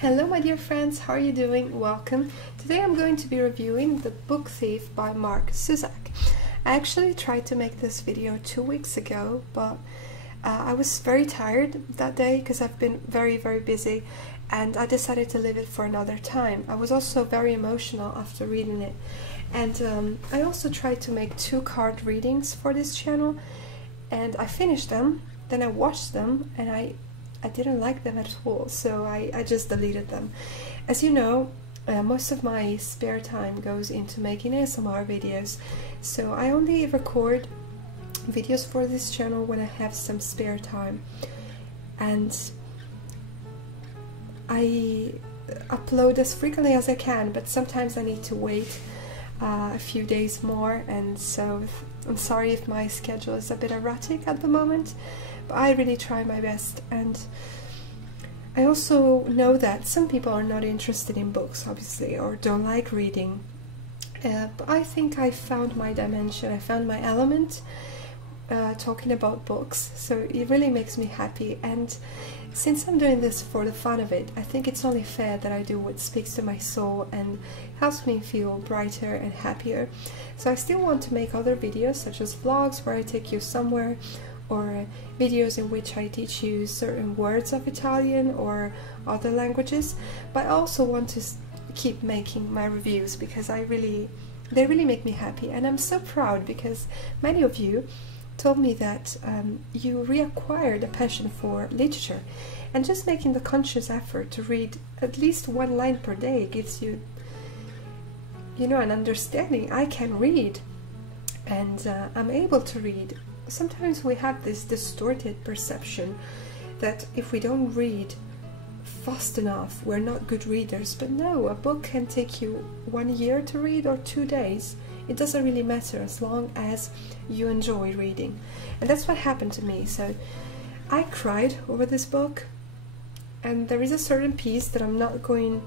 Hello my dear friends, how are you doing? Welcome. Today I'm going to be reviewing The Book Thief by Mark Zusak. I actually tried to make this video 2 weeks ago, but I was very tired that day because I've been very busy, and I decided to leave it for another time. I was also very emotional after reading it, and I also tried to make 2 card readings for this channel, and I finished them, then I watched them, and I didn't like them at all, so I just deleted them. As you know, most of my spare time goes into making ASMR videos, so I only record videos for this channel when I have some spare time, and I upload as frequently as I can, but sometimes I need to wait a few days more, and so I'm sorry if my schedule is a bit erratic at the moment, but I really try my best. And I also know that some people are not interested in books, obviously, or don't like reading, but I think I found my dimension, I found my element talking about books, so it really makes me happy. And since I'm doing this for the fun of it, I think it's only fair that I do what speaks to my soul and helps me feel brighter and happier. So I still want to make other videos, such as vlogs where I take you somewhere, or videos in which I teach you certain words of Italian or other languages, but I also want to keep making my reviews because they really make me happy. And I'm so proud because many of you told me that you reacquired a passion for literature, and just making the conscious effort to read at least 1 line per day gives you, an understanding. I can read, and I'm able to read. Sometimes we have this distorted perception that if we don't read fast enough, we're not good readers. But no, a book can take you 1 year to read or 2 days. It doesn't really matter as long as you enjoy reading. And that's what happened to me. So I cried over this book, and there is a certain piece that I'm not going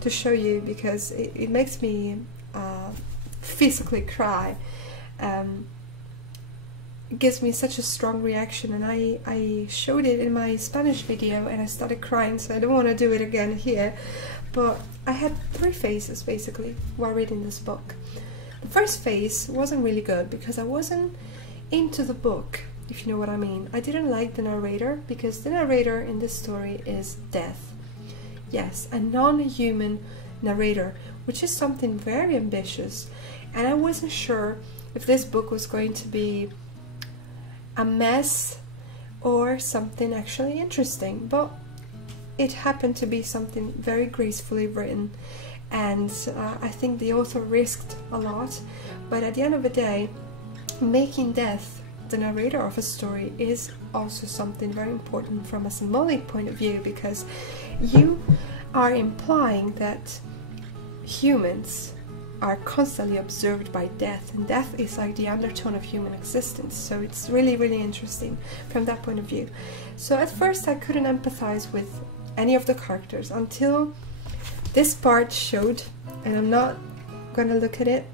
to show you because it makes me physically cry. It gives me such a strong reaction, and I showed it in my Spanish video and I started crying, so I don't want to do it again here. But I had 3 phases basically while reading this book. The first phase wasn't really good because I wasn't into the book, if you know what I mean. I didn't like the narrator because the narrator in this story is death. Yes, a non-human narrator, which is something very ambitious, and I wasn't sure if this book was going to be a mess or something actually interesting, but it happened to be something very gracefully written, and I think the author risked a lot. But at the end of the day, making death the narrator of a story is also something very important from a symbolic point of view, because you are implying that humans are constantly observed by death, and death is like the undertone of human existence. So it's really interesting from that point of view. So at first I couldn't empathize with any of the characters until this part showed, and I'm not gonna look at it,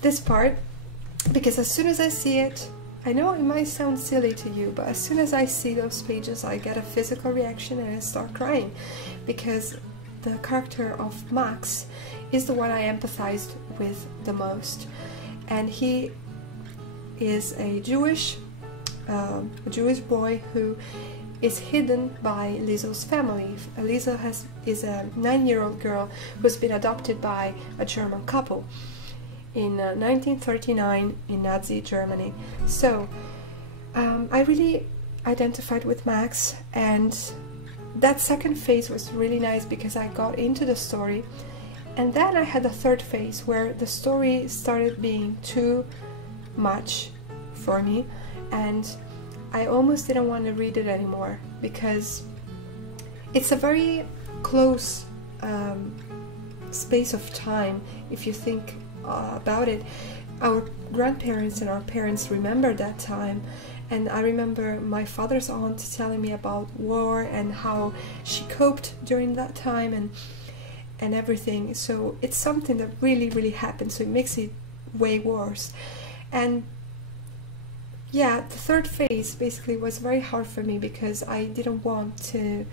this part, because as soon as I see it, I know it might sound silly to you, but as soon as I see those pages I get a physical reaction and I start crying, because the character of Max is the one I empathized with the most, and he is a Jewish boy who is hidden by Lizo's family. Lizo is a 9-year-old girl who's been adopted by a German couple in 1939 in Nazi Germany. So I really identified with Max, and that second phase was really nice because I got into the story. And then I had a third phase where the story started being too much for me, and I almost didn't want to read it anymore because it's a very close space of time if you think about it. Our grandparents and our parents remember that time, and I remember my father's aunt telling me about war and how she coped during that time and everything. So it's something that really happened, so it makes it way worse. And yeah, the third phase basically was very hard for me because I didn't want to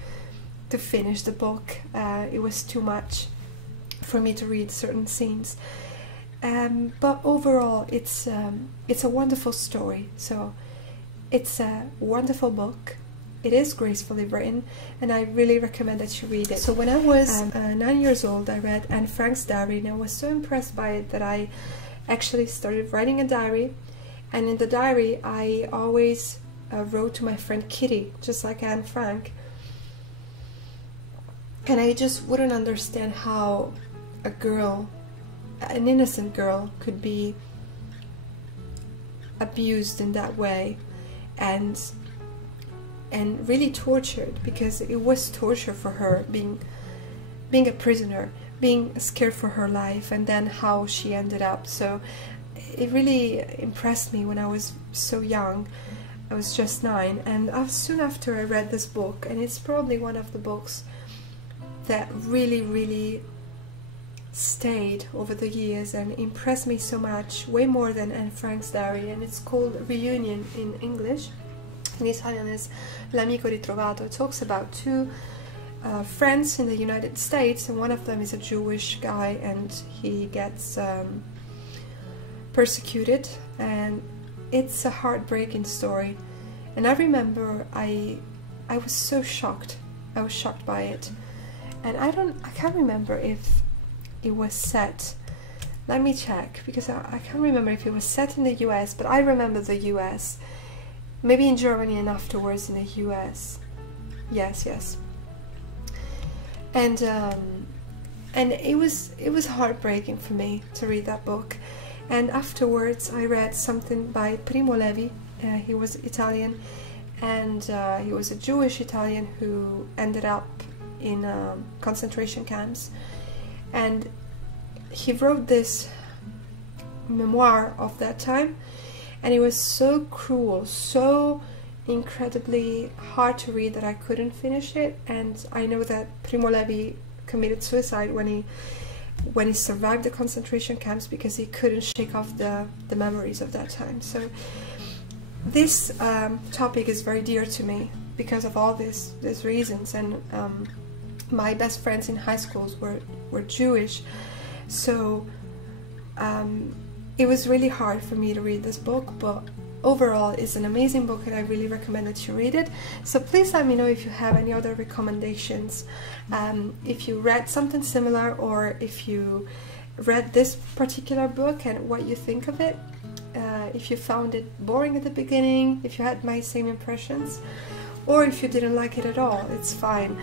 to finish the book. It was too much for me to read certain scenes. But overall, it's a wonderful story. So it's a wonderful book. It is gracefully written, and I really recommend that you read it. So when I was 9 years old, I read Anne Frank's diary, and I was so impressed by it that I actually started writing a diary. And in the diary, I always wrote to my friend Kitty, just like Anne Frank. And I just wouldn't understand how a girl, an innocent girl, could be abused in that way and really tortured, because it was torture for her, being a prisoner, being scared for her life, and then how she ended up. So it really impressed me when I was so young. I was just 9, and soon after I read this book, and it's probably one of the books that really stayed over the years and impressed me so much, way more than Anne Frank's diary, and it's called Reunion in English. In Italian is L'amico ritrovato. It talks about two friends in the United States, and one of them is a Jewish guy, and he gets persecuted, and it's a heartbreaking story. And I remember I was so shocked. I was shocked by it, and I can't remember if it was set. Let me check, because I can't remember if it was set in the US, but I remember the US. Maybe in Germany and afterwards in the US. Yes. And it was heartbreaking for me to read that book. And afterwards I read something by Primo Levi. He was Italian, and he was a Jewish Italian who ended up in concentration camps. And he wrote this memoir of that time, and it was so cruel, so incredibly hard to read that I couldn't finish it. And I know that Primo Levi committed suicide when he survived the concentration camps, because he couldn't shake off the memories of that time. So this topic is very dear to me because of all these reasons. And my best friends in high schools were Jewish, so it was really hard for me to read this book, but overall it's an amazing book, and I really recommend that you read it. So please let me know if you have any other recommendations, if you read something similar, or if you read this particular book and what you think of it, if you found it boring at the beginning, if you had my same impressions, or if you didn't like it at all, it's fine.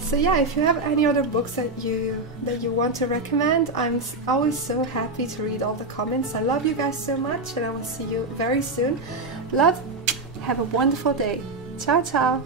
So yeah, if you have any other books that you want to recommend, I'm always so happy to read all the comments. I love you guys so much, and I will see you very soon. Love, have a wonderful day. Ciao, ciao.